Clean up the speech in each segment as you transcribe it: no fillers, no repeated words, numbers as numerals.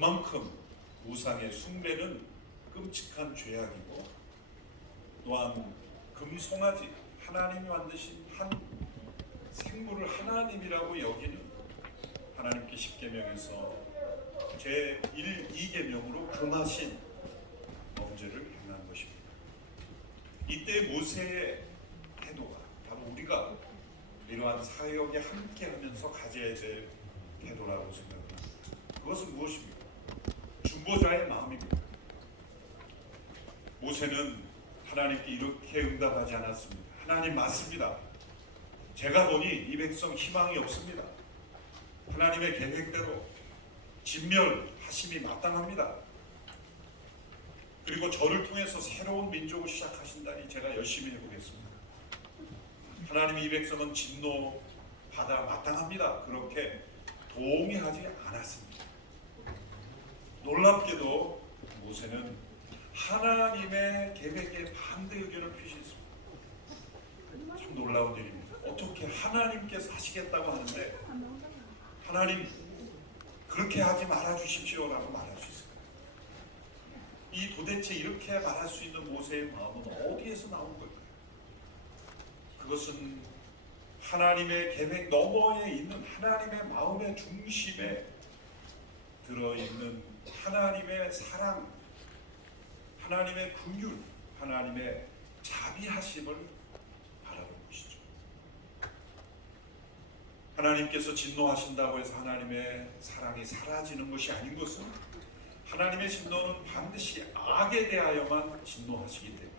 그만큼 우상의 숭배는 끔찍한 죄악이고, 또한 금송아지, 하나님이 만드신 한 생물을 하나님이라고 여기는 하나님께 십계명에서 제1, 2계명으로 금하신 범죄를 행한 것입니다. 이때 모세의 태도가 바로 우리가 이러한 사역에 함께하면서 가져야 될 태도라고 생각합니다. 그것은 무엇입니까? 중보자의 마음입니다. 모세는 하나님께 이렇게 응답하지 않았습니다. 하나님 맞습니다. 제가 보니 이 백성 희망이 없습니다. 하나님의 계획대로 진멸하심이 마땅합니다. 그리고 저를 통해서 새로운 민족을 시작하신다니 제가 열심히 해보겠습니다. 하나님이 이 백성은 진노받아 마땅합니다. 그렇게 동의하지 않았습니다. 놀랍게도 모세는 하나님의 계획에 반대 의견을 표시했습니다. 참 놀라운 일입니다. 어떻게 하나님께서 하시겠다고 하는데 하나님 그렇게 하지 말아 주십시오라고 말할 수 있을까요? 이 도대체 이렇게 말할 수 있는 모세의 마음은 어디에서 나온 걸까요? 그것은 하나님의 계획 너머에 있는 하나님의 마음의 중심에 들어있는 하나님의 사랑, 하나님의 긍휼, 하나님의 자비하심을 바라는 것이죠. 하나님께서 진노하신다고 해서 하나님의 사랑이 사라지는 것이 아닌 것은 하나님의 진노는 반드시 악에 대하여만 진노하시기 때문에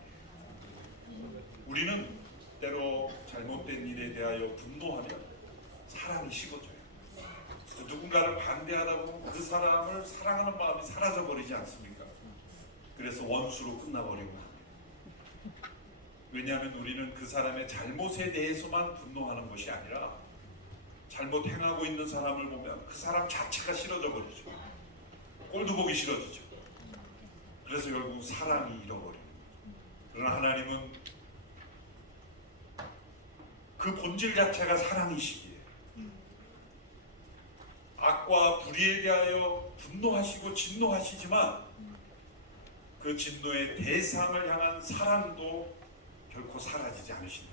우리는 때로 잘못된 일에 대하여 분노하면 사랑이 식어져요. 누군가를 반대하다 보면 그 사람을 사랑하는 마음이 사라져버리지 않습니까? 그래서 원수로 끝나버리고 합니다. 왜냐하면 우리는 그 사람의 잘못에 대해서만 분노하는 것이 아니라 잘못 행하고 있는 사람을 보면 그 사람 자체가 싫어져 버리죠. 꼴도 보기 싫어지죠. 그래서 결국 사랑이 잃어버립니다. 그러나 하나님은 그 본질 자체가 사랑이시기에 악과 불의에 대하여 분노하시고 진노하시지만 그 진노의 대상을 향한 사랑도 결코 사라지지 않으신다.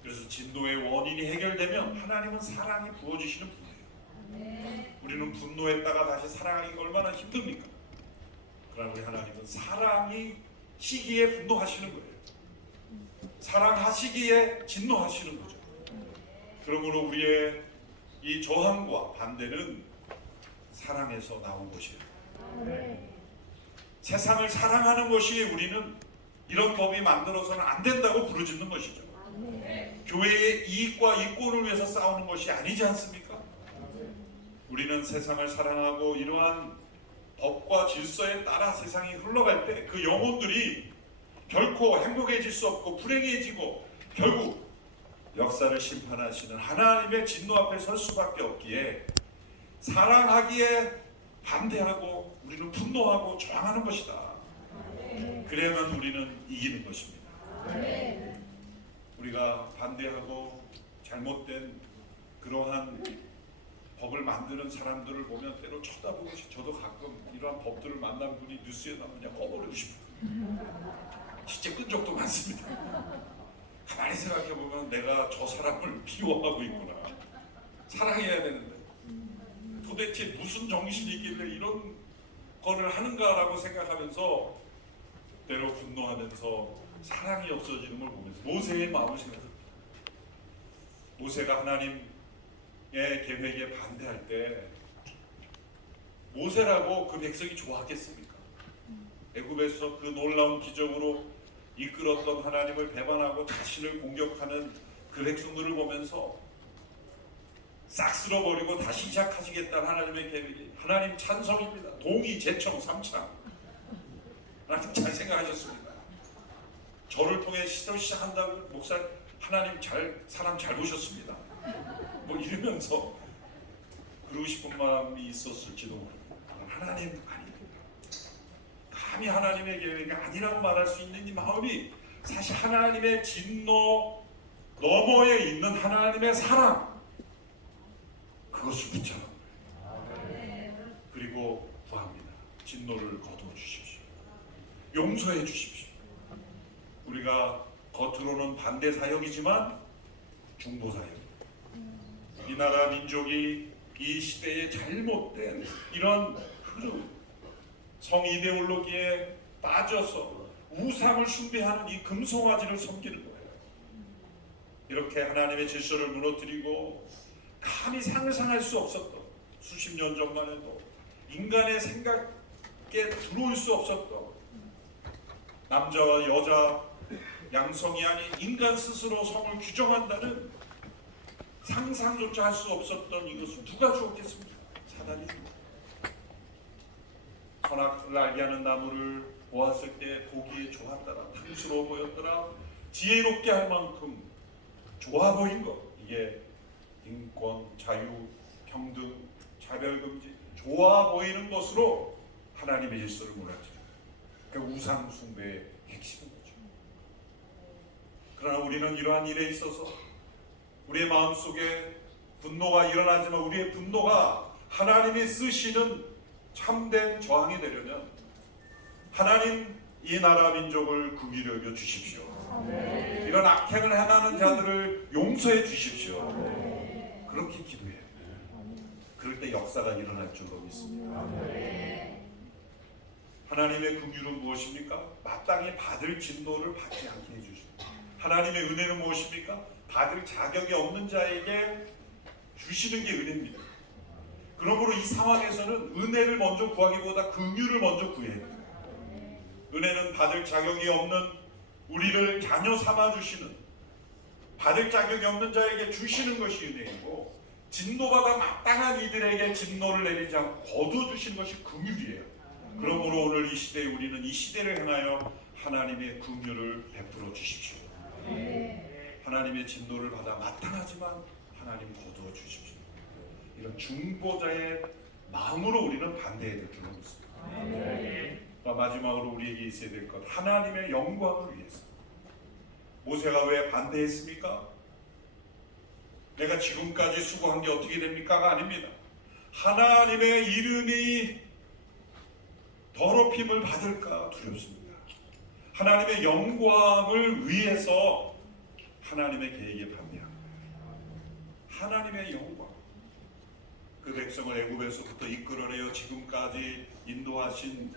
그래서 진노의 원인이 해결되면 하나님은 사랑이 부어주시는 분이에요. 우리는 분노했다가 다시 사랑하기가 얼마나 힘듭니까? 그러나 우리 하나님은 사랑이 시기에 분노하시는 거예요. 사랑하시기에 진노하시는 거죠. 그러므로 우리의 이 저항과 반대는 사랑에서 나온 것이에요. 세상을 사랑하는 것이 우리는 이런 법이 만들어서는 안 된다고 부르짖는 것이죠. 교회의 이익과 이권을 위해서 싸우는 것이 아니지 않습니까? 우리는 세상을 사랑하고 이러한 법과 질서에 따라 세상이 흘러갈 때 그 영혼들이 결코 행복해질 수 없고 불행해지고 결국 역사를 심판하시는 하나님의 진노 앞에 설 수밖에 없기에 사랑하기에 반대하고 우리는 분노하고 저항하는 것이다. 그래야만 우리는 이기는 것입니다. 우리가 반대하고 잘못된 그러한 법을 만드는 사람들을 보면 때로 쳐다보고 저도 가끔 이러한 법들을 만난 분이 뉴스에 나오면 그냥 꺼버리고 싶어요. 진짜 끈 적도 많습니다. 가만히 생각해보면 내가 저 사람을 미워하고 있구나. 사랑해야 되는데 도대체 무슨 정신이 있길래 이런 거를 하는가라고 생각하면서 때로 분노하면서 사랑이 없어지는 걸 보면서 모세의 마음을 생각합니다. 모세가 하나님의 계획에 반대할 때 모세라고 그 백성이 좋아하겠습니까? 애굽에서 그 놀라운 기적으로 이끌었던 하나님을 배반하고 자신을 공격하는 그 백성들을 보면서 싹 쓸어버리고 다시 시작하시겠다는 하나님의 계획이 하나님 찬성입니다. 동의, 제청, 삼창. 하나님 잘 생각하셨습니다. 저를 통해 새로 시작한다고 목사 하나님 사람 잘 보셨습니다. 뭐 이러면서 그러고 싶은 마음이 있었을지도 모릅니다. 하나님 아닙니다. 감히 하나님의 계획이 아니라고 말할 수 있는 이 마음이 사실 하나님의 진노 너머에 있는 하나님의 사랑 그것을 붙잡은 거예요. 그리고 용서해 주십시오. 우리가 겉으로는 반대 사역이지만 중보 사역. 이 나라 민족이 이 시대의 잘못된 이런 흐름, 성 이데올로기에 빠져서 우상을 숭배하는 이 금송아지를 섬기는 거예요. 이렇게 하나님의 질서를 무너뜨리고 감히 상상할 수 없었던, 수십 년 전만 해도 인간의 생각에 들어올 수 없었던, 남자와 여자 양성이 아닌 인간 스스로 성을 규정한다는 상상조차 할 수 없었던 이것을 누가 주었겠습니까? 사단이 주었습니다. 선악을 알게 하는 나무를 보았을 때 보기에 좋았더라, 탐스러워 보였더라, 지혜롭게 할 만큼 좋아 보인 것, 이게 인권, 자유, 평등, 차별금지, 좋아 보이는 것으로 하나님의 질서를 무너뜨려요. 그러니까 우상 숭배의 핵심인 거죠. 그러나 우리는 이러한 일에 있어서 우리의 마음속에 분노가 일어나지만 우리의 분노가 하나님이 쓰시는 참된 저항이 되려면 하나님 이 나라 민족을 긍휼히 여겨 주십시오. 이런 악행을 행하는 자들을 용서해 주십시오. 그렇게 기도해요. 그럴 때 역사가 일어날 줄로 믿습니다. 하나님의 긍휼은 무엇입니까? 마땅히 받을 진노를 받지 않게 해주십니다. 하나님의 은혜는 무엇입니까? 받을 자격이 없는 자에게 주시는 게 은혜입니다. 그러므로 이 상황에서는 은혜를 먼저 구하기보다 긍휼을 먼저 구해야 됩니다. 은혜는 받을 자격이 없는 우리를 자녀 삼아주시는, 받을 자격이 없는 자에게 주시는 것이 은혜이고, 진노받아 마땅한 이들에게 진노를 내리지 않고 거둬주시는 것이 긍휼이에요. 그러므로 오늘 이 시대에 우리는 이 시대를 행하여 하나님의 긍휼을 베풀어 주십시오. 하나님의 진노를 받아 마땅하지만 하나님 거두어 주십시오. 이런 중보자의 마음으로 우리는 반대해야 될 줄로 믿습니다. 마지막으로 우리에게 있어야 될 것, 하나님의 영광을 위해서. 모세가 왜 반대했습니까? 내가 지금까지 수고한 게 어떻게 됩니까가 아닙니다. 하나님의 이름이 더럽힘을 받을까 두렵습니다. 하나님의 영광을 위해서 하나님의 계획에 반대합니다. 하나님의 영광, 그 백성을 애굽에서부터 이끌어내어 지금까지 인도하신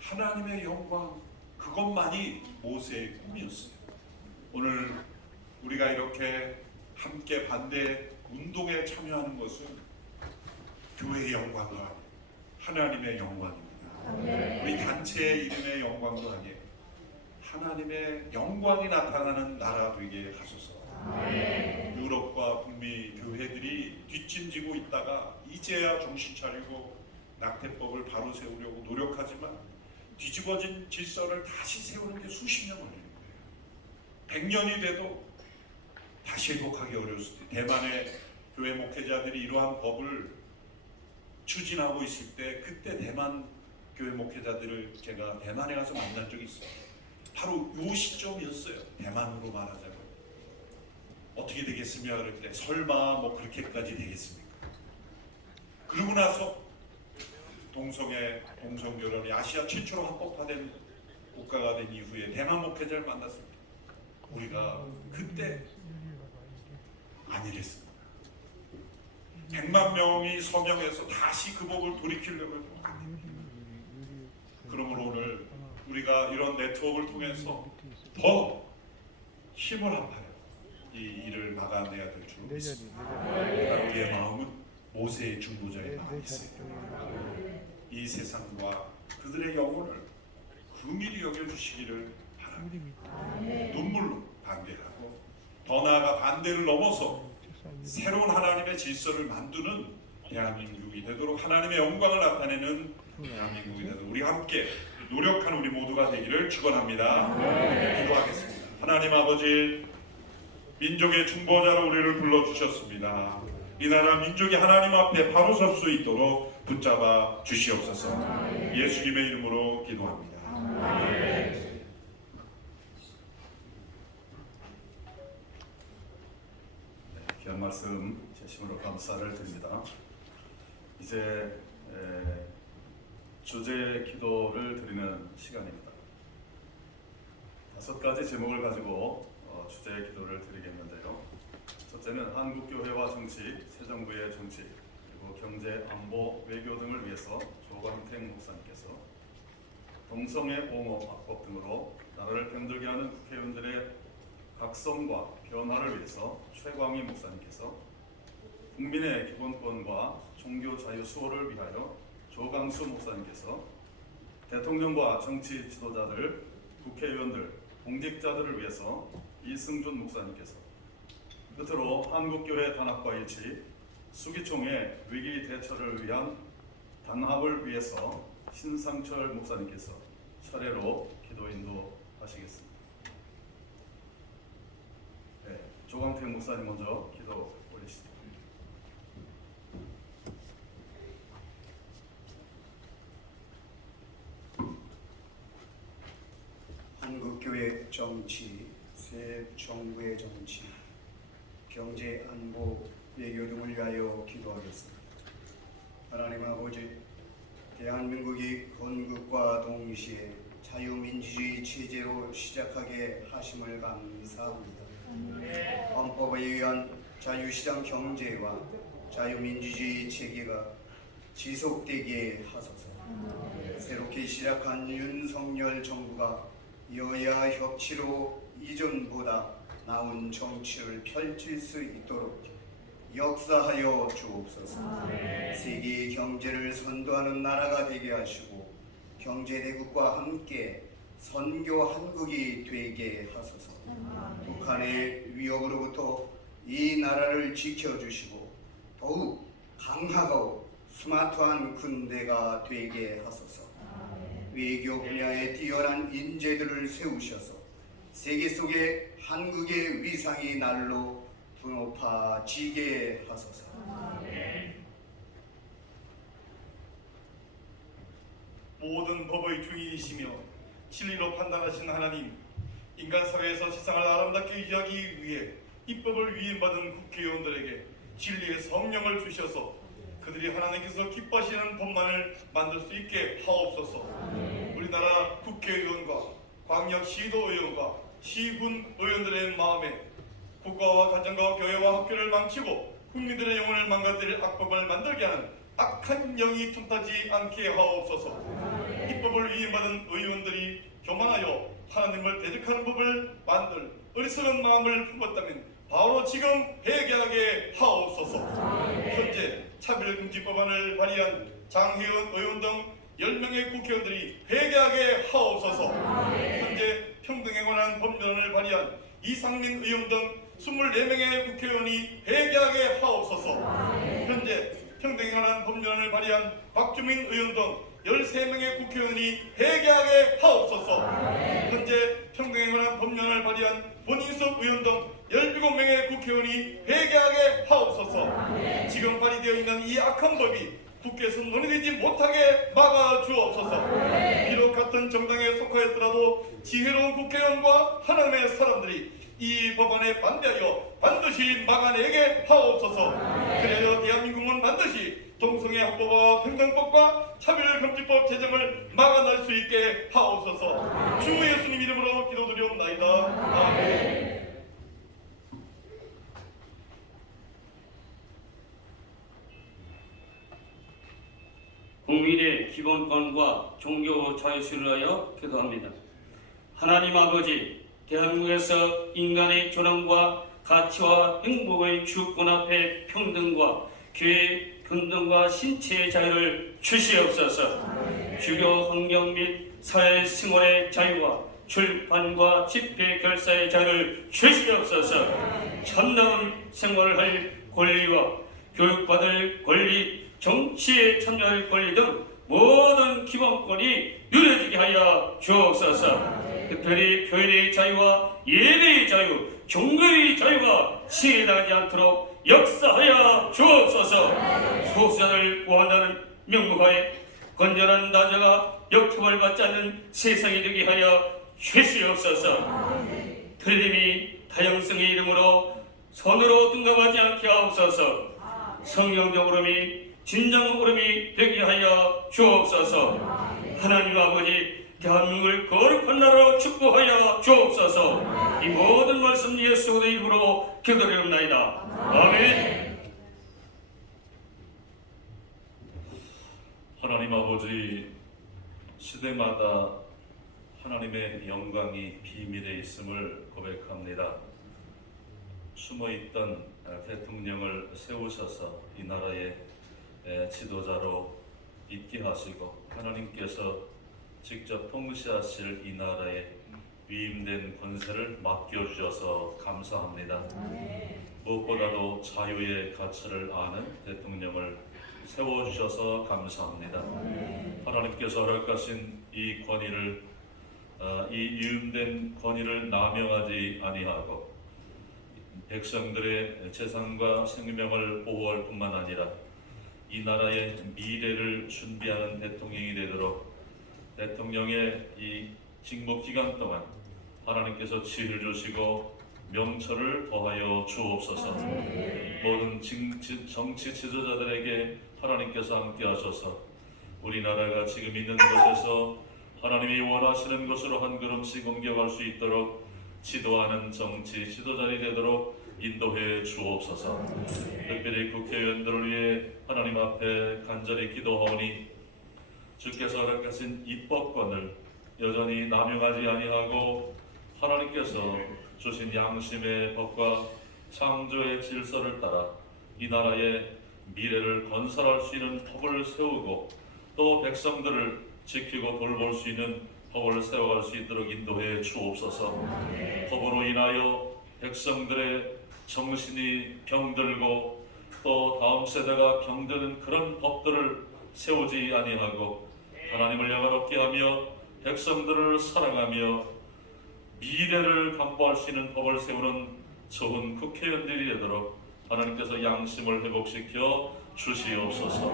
하나님의 영광, 그것만이 모세의 꿈이었어요. 오늘 우리가 이렇게 함께 반대 운동에 참여하는 것은 교회의 영광도 아니에요. 하나님의 영광입니다. 우리 단체의 이름의 영광도 아니에요. 하나님의 영광이 나타나는 나라 되게 하소서. 유럽과 북미 교회들이 뒷짐지고 있다가 이제야 정신 차리고 낙태법을 바로 세우려고 노력하지만 뒤집어진 질서를 다시 세우는 게 수십 년 걸리는 거예요. 100년이 돼도 다시 회복하기 어려웠을 때, 대만의 교회 목회자들이 이러한 법을 추진하고 있을 때, 그때 대만 교회 목회자들을 제가 대만에 가서 만난 적이 있어요. 바로 이 시점이었어요. 대만으로 말하자면 어떻게 되겠으며 그럴 때 설마 뭐 그렇게까지 되겠습니까? 그러고 나서 동성결혼이 아시아 최초로 합법화된 국가가 된 이후에 대만 목회자를 만났습니다. 우리가 그때 아니랬습니다. 100만 명이 서명해서 다시 그 법을 돌이키려고 해도 안 됩니다. 그러므로 오늘 우리가 이런 네트워크를 통해서 더 힘을 합하여 이 일을 막아내야 될 줄 믿습니다. 우리의 마음은 모세의 중보자의 마음이 있습니다. 이 세상과 그들의 영혼을 긍휼히 여겨주시기를 바랍니다. 눈물로 반대하고 더 나아가 반대를 넘어서 새로운 하나님의 질서를 만드는 대한민국이 되도록, 하나님의 영광을 나타내는 대한민국이 되도록 우리 함께 노력하는 우리 모두가 되기를 축원합니다. 기도하겠습니다. 하나님 아버지, 민족의 중보자로 우리를 불러주셨습니다. 이 나라 민족이 하나님 앞에 바로 설 수 있도록 붙잡아 주시옵소서. 예수님의 이름으로 기도합니다. 아멘. 귀한 말씀 진심으로 감사를 드립니다. 이제 주제 기도를 드리는 시간입니다. 5가지 제목을 가지고 주제 기도를 드리겠는데요. 첫째는 한국교회와 정치, 새 정부의 정치, 그리고 경제, 안보, 외교 등을 위해서 조광택 목사님께서 동성애 보호 악법 등으로 나라를 병들게 하는 국회의원들의 각성과 변화를 위해서 최광희 목사님께서 국민의 기본권과 종교 자유 수호를 위하여 조강수 목사님께서 대통령과 정치 지도자들, 국회의원들, 공직자들을 위해서 이승준 목사님께서 끝으로 한국교회 단합과 일치, 수기총의 위기 대처를 위한 단합을 위해서 신상철 목사님께서 차례로 기도 인도하시겠습니다. 네, 조광택 목사님 먼저 기도 올리시죠. 한국교회 정치, 새 정부의 정치, 경제, 안보, 외교 등을 위하여 기도하겠습니다. 하나님 아버지, 대한민국이 건국과 동시에 자유민주주의 체제로 시작하게 하심을 감사합니다. 헌법에 의한 자유시장 경제와 자유민주주의 체계가 지속되게 하소서. 새롭게 시작한 윤석열 정부가 여야 협치로 이전보다 나은 정치를 펼칠 수 있도록 역사하여 주옵소서. 세계 경제를 선도하는 나라가 되게 하시고 경제대국과 함께 선교 한국이 되게 하소서. 북한의 위협으로부터 이 나라를 지켜주시고 더욱 강하고 스마트한 군대가 되게 하소서. 외교 분야에 뛰어난 인재들을 세우셔서 세계 속에 한국의 위상이 날로 높아지게 하소서. 모든 법의 주인이시며 진리로 판단하신 하나님, 인간 사회에서 세상을 아름답게 유지하기 위해 입법을 위임받은 국회의원들에게 진리의 성령을 주셔서 그들이 하나님께서 기뻐하시는 법만을 만들 수 있게 하옵소서. 우리나라 국회의원과 광역시도의원과 시군 의원들의 마음에 국가와 가정과 교회와 학교를 망치고 국민들의 영혼을 망가뜨릴 악법을 만들게 하는 악한 영이 틈타지 않게 하옵소서. 입법을 위임받은 의원들이 교만하여 하나님을 대적하는 법을 만들 어리석은 마음을 품었다면 바로 지금 회개하게 하옵소서. 현재 차별금지법안을 발의한 장혜원 의원 등 10명의 국회의원들이 회개하게 하옵소서. 현재 평등에 관한 법률안을 발의한 이상민 의원 등 24명의 국회의원이 회개하게 하옵소서. 현재 평등에 관한 법률안을 발의한 박주민 의원 등 13명의 국회의원이 회개하게 하옵소서. 현재 평등에 관한 법률안을 발의한 본인섭 의원 등 17명의 국회의원이 회개하게 하옵소서. 지금 발의되어 있는 이 악한 법이 국회에서 논의되지 못하게 막아 주옵소서. 비록 같은 정당에 속하였더라도 지혜로운 국회의원과 하나님의 사람들이 이 법안에 반대하여 반드시 막아내게 하옵소서. 그래야 대한민국은 반드시 동성애 합법과 평등법과 차별금지법 제정을 막아낼 수 있게 하옵소서. 주 예수님 이름으로 기도드리옵나이다. 아멘. 국민의 기본권과 종교 자유를 위하여 기도합니다. 하나님 아버지, 대한민국에서 인간의 존엄과 가치와 행복의 주권 앞에 평등과 교회 분등과 신체의 자유를 주시옵소서. 주교 환경 및 사회 생활의 자유와 출판과 집회 결사의 자유를 주시옵소서. 참나은 생활을 할 권리와 교육받을 권리, 정치에 참여할 권리 등 모든 기본권이 누려지게 하여 주옵소서. 특별히 표현의 자유와 예배의 자유, 종교의 자유가 침해당하지 않도록 역사하여 주옵소서. 소수자를 보호한다는 명목하에 건전한 나라가 역처벌받지 않는 세상이 되게 하여 주시옵소서. 틀림이 다양성의 이름으로 선으로 둔갑하지 않게 하옵소서. 성령적 울음이 진정한 울음이 되게 하여 주옵소서. 하나님 아버지, 대한민국을 거룩한 나라로 축복하여 주옵소서. 이 모든 말씀 예수 그리스도의 이름으로 기도드리옵나이다. 아멘. 하나님 아버지, 시대마다 하나님의 영광이 비밀에 있음을 고백합니다. 숨어있던 대통령을 세우셔서 이 나라의 지도자로 있게 하시고 하나님께서 직접 통치하실 이 나라에 위임된 권세를 맡겨주셔서 감사합니다. 무엇보다도 자유의 가치를 아는 대통령을 세워주셔서 감사합니다. 하나님께서 허락하신 이 권위를 이 위임된 권위를 남용하지 아니하고 백성들의 재산과 생명을 보호할 뿐만 아니라 이 나라의 미래를 준비하는 대통령이 되도록 대통령의 이 직무 기간 동안 하나님께서 지혜를 주시고 명철을 더하여 주옵소서. 모든 정치 지도자들에게 하나님께서 함께 하셔서 우리나라가 지금 있는 곳에서 하나님이 원하시는 곳으로 한 걸음씩 옮겨갈 수 있도록 지도하는 정치 지도자들이 되도록 인도해 주옵소서. 특별히 국회의원들을 위해 하나님 앞에 간절히 기도하오니 주께서 허락하신 입법권을 여전히 남용하지 아니하고 하나님께서 주신 양심의 법과 창조의 질서를 따라 이 나라의 미래를 건설할 수 있는 법을 세우고 또 백성들을 지키고 돌볼 수 있는 법을 세워갈 수 있도록 인도해 주옵소서. 법으로 인하여 백성들의 정신이 병들고 또 다음 세대가 병드는 그런 법들을 세우지 아니하고 하나님을 영화롭게 하며 백성들을 사랑하며 미래를 담보할 수 있는 법을 세우는 좋은 국회의원들이 되도록 하나님께서 양심을 회복시켜 주시옵소서.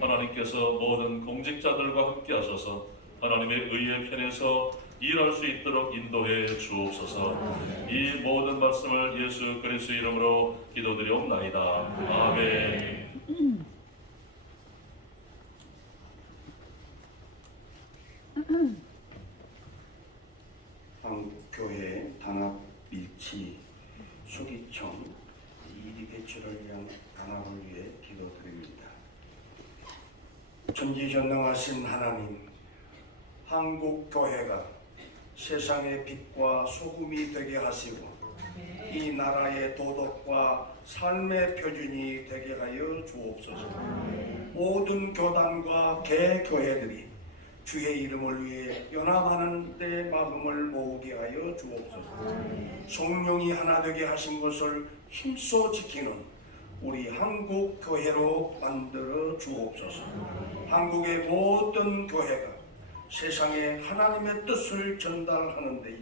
하나님께서 모든 공직자들과 함께 하셔서 하나님의 의의 편에서 일할 수 있도록 인도해 주옵소서. 이 모든 말씀을 예수 그리스도 이름으로 기도드리옵나이다. 아멘. 한국교회 단합일치 수기청 이리 개최를 위한 단합을 위해 기도드립니다. 전지전능하신 하나님, 한국교회가 세상의 빛과 소금이 되게 하시고 이 나라의 도덕과 삶의 표준이 되게 하여 주옵소서. 모든 교단과 개교회들이 주의 이름을 위해 연합하는 데 마음을 모으게 하여 주옵소서. 성령이 하나 되게 하신 것을 힘써 지키는 우리 한국 교회로 만들어 주옵소서. 한국의 모든 교회가 세상에 하나님의 뜻을 전달하는 데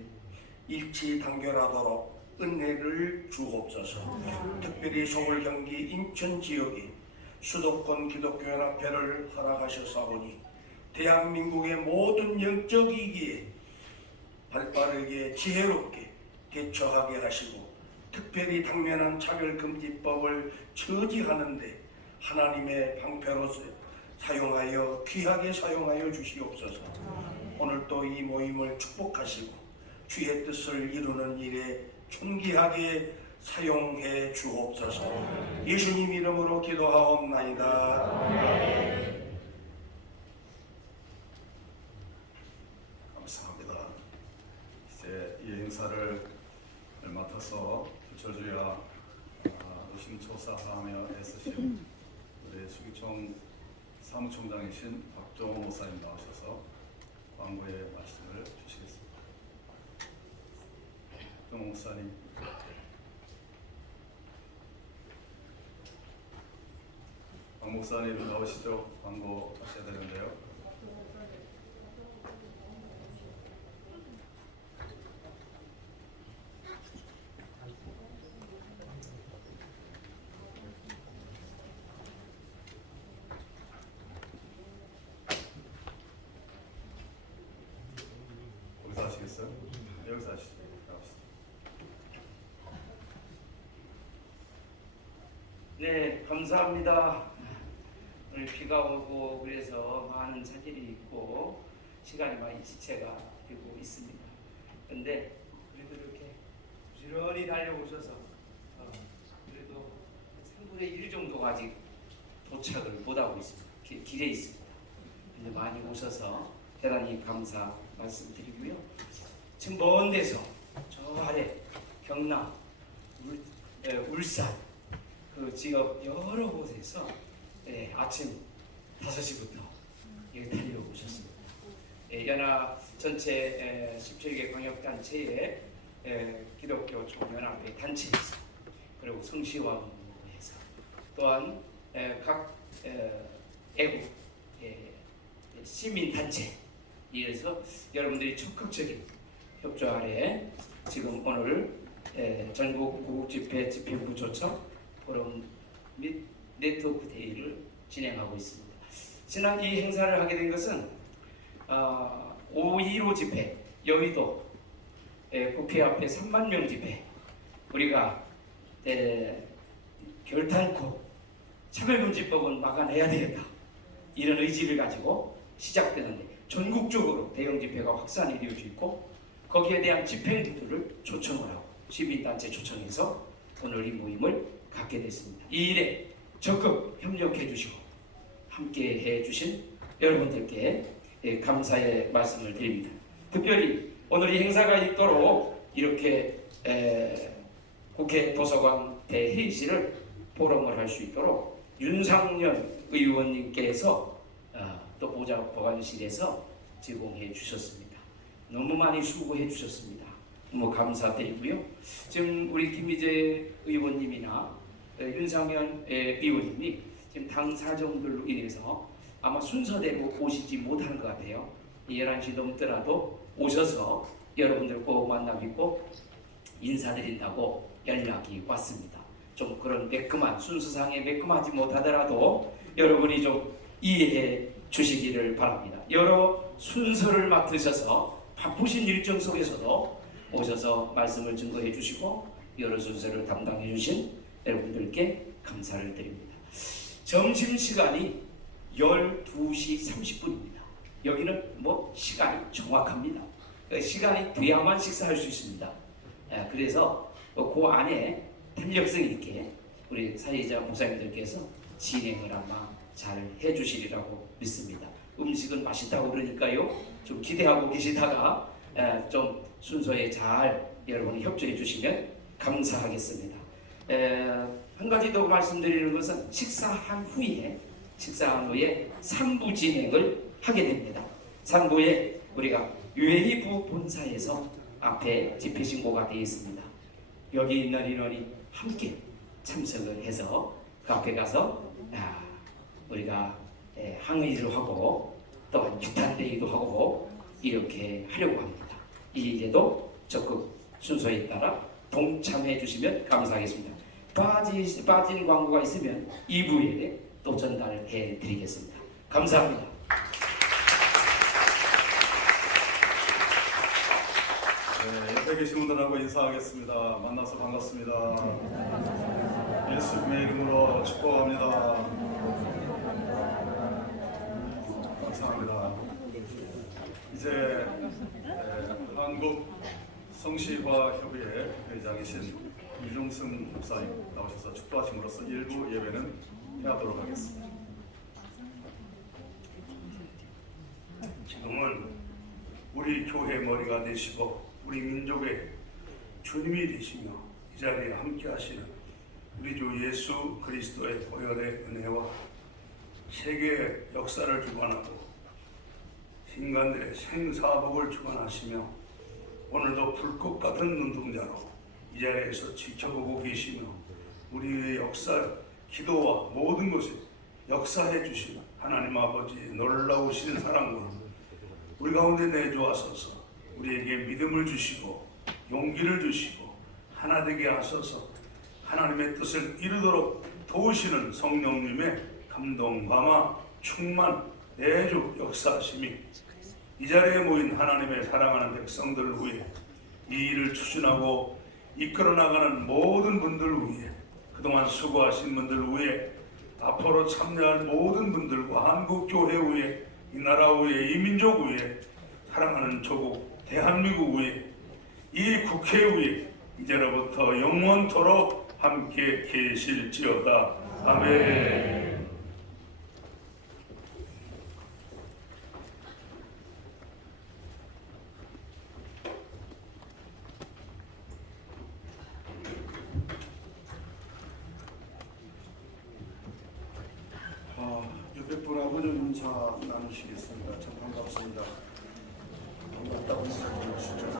일치단결하도록 은혜를 주옵소서. 특별히 서울, 경기, 인천 지역에 수도권 기독교연합회를 허락하셨사오니 대한민국의 모든 영적 이기에 발빠르게 지혜롭게 개처하게 하시고 특별히 당면한 차별금지법을 처지하는데 하나님의 방패로서 사용하여 귀하게 사용하여 주시옵소서. 오늘 또 이 모임을 축복하시고 주의 뜻을 이루는 일에 존귀하게 사용해 주옵소서. 예수님 이름으로 기도하옵나이다. 아멘. 감사합니다. 이제 이 행사를 맡아서 부처주야 노심초사하며 애쓰신 우리 수기청 사무총장이신 박종호 목사님 나오셔서 광고의 말씀을 주시겠습니다. 박종호 목사님. 박 목사님 나오시죠? 광고 하셔야 되는데요. 여기서 하시겠어요? 여기서 하시죠. 나오시죠. 네, 감사합니다. 오늘 비가 오고 그래서 많은 차질이 있고 시간이 많이 지체가 되고 있습니다. 그런데 그래도 이렇게 부지런히 달려오셔서 그래도 3분의 1 정도가 아직 도착을 못하고 있습니다. 길에 있습니다. 근데 많이 오셔서 대단히 감사 말씀드리고요. 지금 먼 데서 저 아래 경남, 울산 그 지역 여러 곳에서 아침 5시부터 여기 달려오셨습니다. 연합 전체 17개 광역단체의 기독교 총연합회 단체에서 그리고 성시화문에서 또한 각 애국 시민단체 이래서 여러분들이 적극적인 협조 아래 지금 오늘 전국 구국집회 집행부 초청 포럼 및 네트워크 대회를 진행하고 있습니다. 지난 이 행사를 하게 된 것은 5.15 집회 여의도 국회 앞에 3만 명 집회 우리가 결탄코 차별금지법은 막아내야 되겠다 이런 의지를 가지고 시작되는데 전국적으로 대형 집회가 확산이 이루어지고 있고 거기에 대한 집행부들을 초청을 하고 시민단체 초청해서 오늘 이 모임을 갖게 됐습니다. 이 일에 적극 협력해 주시고 함께 해 주신 여러분들께 감사의 말씀을 드립니다. 특별히 오늘 이 행사가 있도록 이렇게 국회 도서관 대회의실을 포럼을 할 수 있도록 윤상현 의원님께서 또 보좌보관실에서 제공해 주셨습니다. 너무 많이 수고해 주셨습니다. 너무 감사드리고요. 지금 우리 김희재 의원님이나 윤상현 의원님이 지금 당 사정들로 인해서 아마 순서대로 오시지 못하는 것 같아요. 11시 넘더라도 오셔서 여러분들 꼭 만나 뵙고 인사드린다고 연락이 왔습니다. 좀 그런 매끄만 순서상에 매끄하지 못하더라도 여러분이 좀 이해해 주시기를 바랍니다. 여러 순서를 맡으셔서 바쁘신 일정 속에서도 오셔서 말씀을 증거해 주시고 여러 순서를 담당해 주신 여러분들께 감사를 드립니다. 점심시간이 12시 30분입니다. 여기는 뭐 시간이 정확합니다. 시간이 돼야만 식사할 수 있습니다. 그래서 그 안에 탄력성 있게 우리 사회자 목사님들께서 진행을 아마 잘 해주시리라고 믿습니다. 음식은 맛있다고 그러니까요. 좀 기대하고 계시다가 좀 순서에 잘 여러분이 협조해 주시면 감사하겠습니다. 한 가지 더 말씀드리는 것은 식사한 후에 3부 진행을 하게 됩니다. 3부에 우리가 외부 본사에서 앞에 집회 신고가 되어 있습니다. 여기 있는 인원이 함께 참석을 해서 그 앞에 가서 우리가 항의를 하고 또한 규탄대회도 하고 이렇게 하려고 합니다. 이 일에도 적극 순서에 따라 동참해 주시면 감사하겠습니다. 빠진 광고가 있으면 2부에 또 전달해 드리겠습니다. 감사합니다. 옆에 계신 분들하고 인사하겠습니다. 만나서 반갑습니다. 예수님의 이름으로 축복합니다. 감사합니다. 이제 한국 성시화협의회 회장이신 이종승 목사님 나오셔서 축도하심으로써 일부 예배는 해하도록 하겠습니다. 지금은 우리 교회 머리가 되시고 우리 민족의 주님이 되시며 이 자리에 함께 하시는 우리 주 예수 그리스도의 보혈의 은혜와 세계의 역사를 주관하고 인간들의 생사복을 주관하시며 오늘도 불꽃 같은 눈동자로 이 자리에서 지켜보고 계시며 우리의 역사, 기도와 모든 것에 역사해 주신 하나님 아버지의 놀라우신 사랑과 우리 가운데 내주하소서. 우리에게 믿음을 주시고 용기를 주시고 하나 되게 하소서. 하나님의 뜻을 이루도록 도우시는 성령님의 감동, 감화, 충만, 내주 역사하심이 이 자리에 모인 하나님의 사랑하는 백성들을 위해 이 일을 추진하고 이끌어 나가는 모든 분들 위해 그동안 수고하신 분들 위해 앞으로 참여할 모든 분들과 한국교회 위해 이 나라 위해 이 민족 위해 사랑하는 조국 대한민국 위에 이 국회 위에 이제로부터 영원토록 함께 계실지어다. 아멘. 옆에 분하고 좀 인사 나누시겠습니다. 참 반갑습니다. 반갑다고 인사 좀 하시죠.